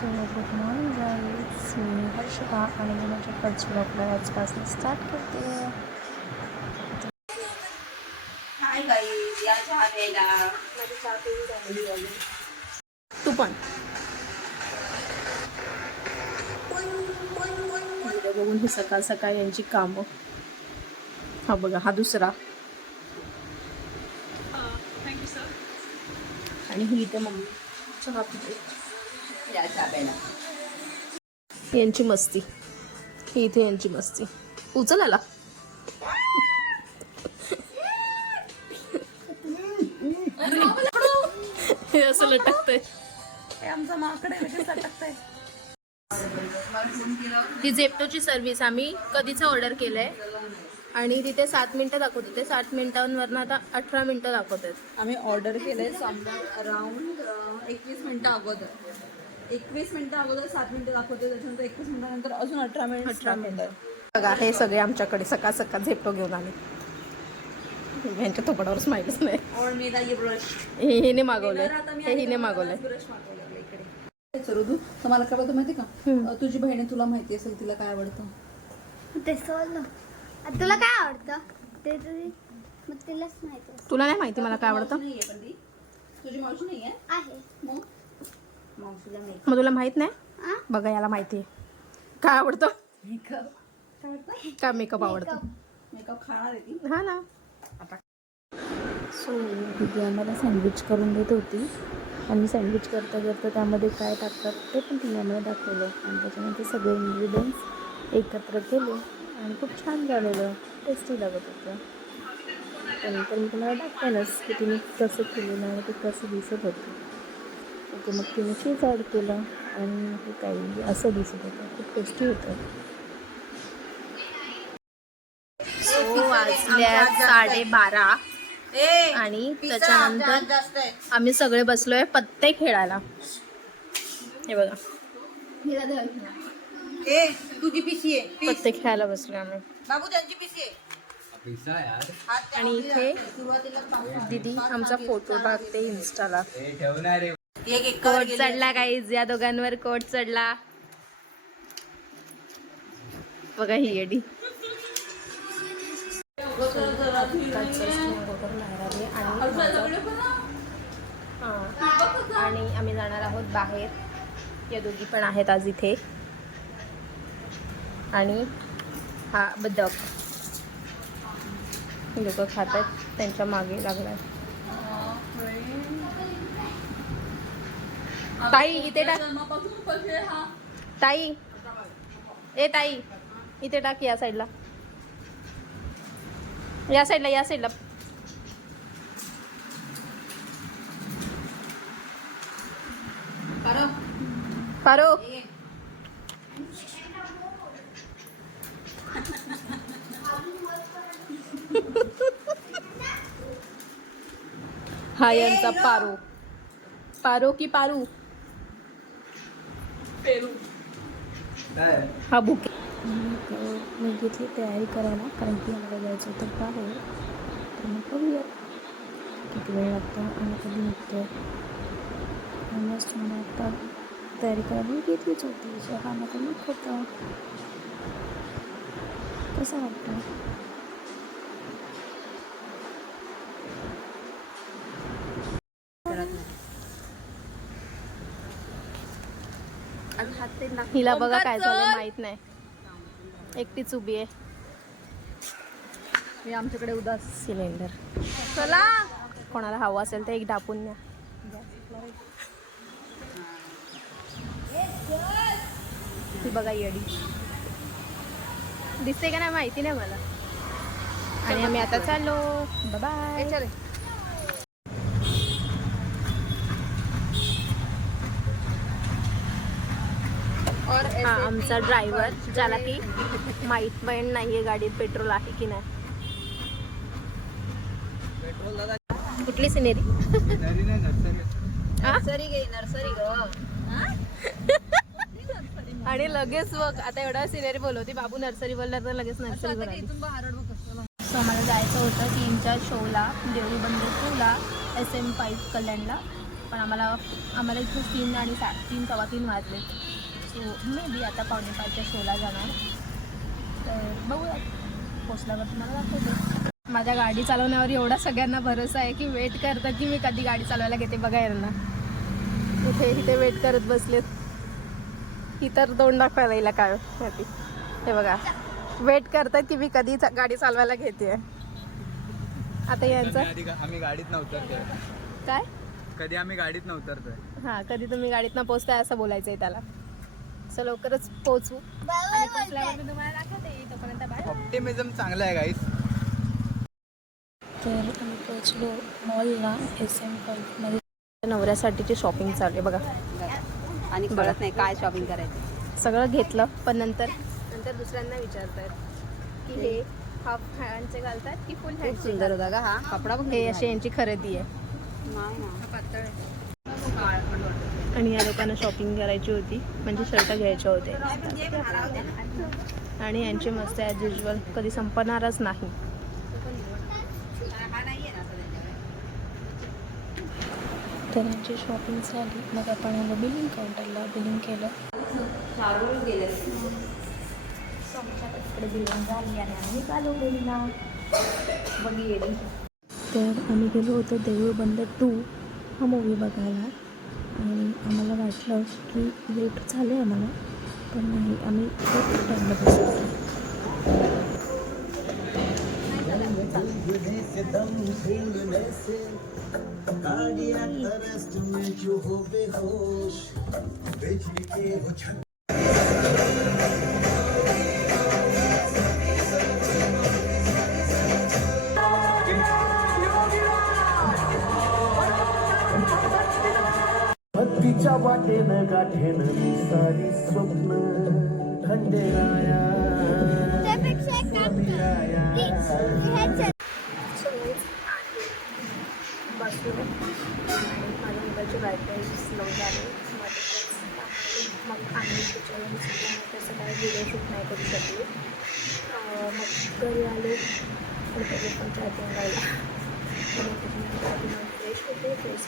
So good morning guys, मी हर्षदा आणि मी माझ्या first ब्लॉगला आजपासून स्टार्ट करते. हाय गाईज, या चहा प्यायला. माझी चहा पिऊन झालेली आहे. तू पण बघून ही सकाळ सकाळ यांची कामं. हा बघा, हा दुसरा आणि ही इथे मम्मी चहा पिते. या चहा प्यायला. यांची मस्ती ही इथे, यांची मस्ती. उचल आला. हे असं लटकतंय. आमचा माकडे लगेच अटकतंय. ही झेप्टोची सर्व्हिस आम्ही कधीच ऑर्डर केलंय आणि तिथे 7 मिनिटं दाखवत होते. 7 मिनिटांवरनं आता 18 मिनिटं दाखवत आहेत. आम्ही ऑर्डर केलंय अराउंड 21 मिनिटं अगोदर. 21 मिनिटं अगोदर 7 मिनिटं दाखवते, त्याच्यानंतर 21 मिनिटानंतर अजून 18 मिनिटं. बघा, हे सगळे आमच्याकडे सकाळ सकाळ झेप्टो घेऊन आले. यांच्या थोपडावर स्माईलच नाही. और मेरा ये ब्रश हिने मागवलंय, हे हिने मागवलंय. ब्रश मागवला इकडे. सरोदू, तुम्हाला काय बोलतो माहिती का? तुझी बहिणी, तुला माहिती असेल तिला काय आवडतं. ते सोडलं. तुला काय आवडतं ते मग तिलाच माहिती तुला नाही माहिती मला काय आवडतं. नाहीये पण ती तुझी मावशी नाहीये. आहे. मग मावशीला नाही. मग तुला माहित नाही. आ? बघा, याला माहिती आहे काय आवडतं. मेकअप का मेकअप आवडतं. मेकअप खाणार आहे ती. हा ना. सो दिदी आम्हाला सँडविच करून देत होती आणि सँडविच करता करता त्यामध्ये काय टाकतात ते पण तिने आम्हाला दाखवलं आणि त्याच्यानंतर सगळे इन्ग्रेडियंट्स एकत्र केले आणि खूप छान झालेलं, टेस्टी लागत होतं. त्यानंतर मी तुम्हाला दाखवेनच की तिने कसं केलेलं आणि ते कसं दिसत होतं. ओके, मग तिने चीज ॲड केलं आणि हे काही असं दिसत होतं, खूप टेस्टी होतं. वाजल्या 12:30 आणि त्याच्यानंतर आम्ही सगळे बसलोय पत्ते खेळायला. हे बघा, तुझी पिशी आहे. पत्ते खेळायला बसलोय आम्ही. बाबू त्यांची पिशी आहे. आणि इथे दीदी आमचा फोटो टाकते इन्स्टाला. कोट चढला गाईज, या दोघांवर कोट चढला. बघा ही येडी. आणि आम्ही जाणार आहोत बाहेर. या दोघी पण आहेत आज इथे. आणि हा बदक लोक खात आहेत, त्यांच्या मागे लागलाय. ताई इथे टाक. ताई, ए ताई इथे टाक. या साईडला, या साईडला, या साईडला. पारो हा यांचा पारो. पारो की पारू. हा बुके. मी घेतली तयारी करायला कारण की आम्हाला जायचं होतं बाहेर. तर मग बघूया किती वेळ लागतो आणि कधी निघतो. मस्त मला आता तयारी करायला मी घेतलीच होती. हा माझा लुक होता. कसं वाटतं. हिला बघा काय झालं माहित नाही, एकटीच उभी आहे. मी आमच्याकडे उदास. सिलेंडर चला, कोणाला हवा असेल तर एक डापून न्या. ती बघा येडी दिसते का नाही माहिती नाही मला. आणि आम्ही आता चाललो. बाय. हा आमचा ड्रायव्हर, ज्याला की माहीत पण नाहीये गाडीत पेट्रोल आहे की नाही. कुठली सिनेरी. नर्सरी गे, नर्सरी ग. आणि लगेच बघ, आता एवढा सिनेरी बोलवती, बाबू नर्सरी बोलला तर लगेच नर्सरी बोलली. सो आम्हाला जायचं होतं टीमच्या शोला, देऊळबंद 2ला, SM5 कल्याणला. पण आम्हाला इथून 3 आणि 3, 3:15 वाजले. सो मे बी आता 4:45च्या शोला जाणार. तर बघूया, पोचल्यावर तुम्हाला दाखवते. माझ्या गाडी चालवण्यावर एवढा सगळ्यांना भरोसा आहे की वेट करतात की मी कधी गाडी चालवायला घेते. बघा यांना इथे वेट करत बसलेत. ही तर तोंड दाखवायला येईल काय माहिती. हे बघा वेट करतात की मी कधी गाडी चालवायला घेते. आता यांचं आम्ही गाडीत नव्हतो काय, कधी आम्ही गाडीत नव्हतो. हां कधी तुम्ही गाडीत न पोचताय असं बोलायचं आहे त्याला. सो लवकरच पोचू आणि पोचल्यावर मी तुम्हाला दाखवते. तोपर्यंत बाय. ऑप्टिमिझम चांगलं आहे गाईस. तर आम्ही पोचलो मॉलला. SM कॉलेजमध्ये नवऱ्यासाठीची शॉपिंग चालू आहे बघा. आणि कळत नाही काय शॉपिंग करायचं. सगळं घेतलं पण नंतर दुसऱ्यांना विचारतात की हे हाफ हँडचे घालतात की फुल खूप हँडचे. सुंदर होता का हा कपडा बघ. हे अशी यांची खरेदी आहे. नाही ना पातळ आहे. आणि या लोकांना शॉपिंग करायची होती, म्हणजे शर्ट घ्यायचे होते. आणि यांची मस्त ॲज युजल कधी संपणारच नाही. तर यांची शॉपिंग झाली. मग आपण आलो बिलिंग काउंटरला. बिलिंग केलं. इकडे बिलिंग झाली आणि आम्ही चालू बिलिंगला बघी. तर आम्ही गेलो होतो देऊळ बंद 2 हा मूवी बघायला. आणि आम्हाला वाटलं की लेट झालं आहे आम्हाला, पण नाही, आम्ही खूप टाईमला बसलो. भक्तीच्या वाटेनं गाठेन मी सारी स्वप्न खंडेराया त्यापेक्षा एक काम कर की ह्याच्या बसलो आणि माझ्या मोबाईलची बॅटरी स्लो झाली. मग आम्ही त्याचं काय व्हिडिओ शूट नाही करू शकलो. मग घरी आलो आणि त्याचे पण चार्जिंग लावला. फ्रेश होते. फ्रेश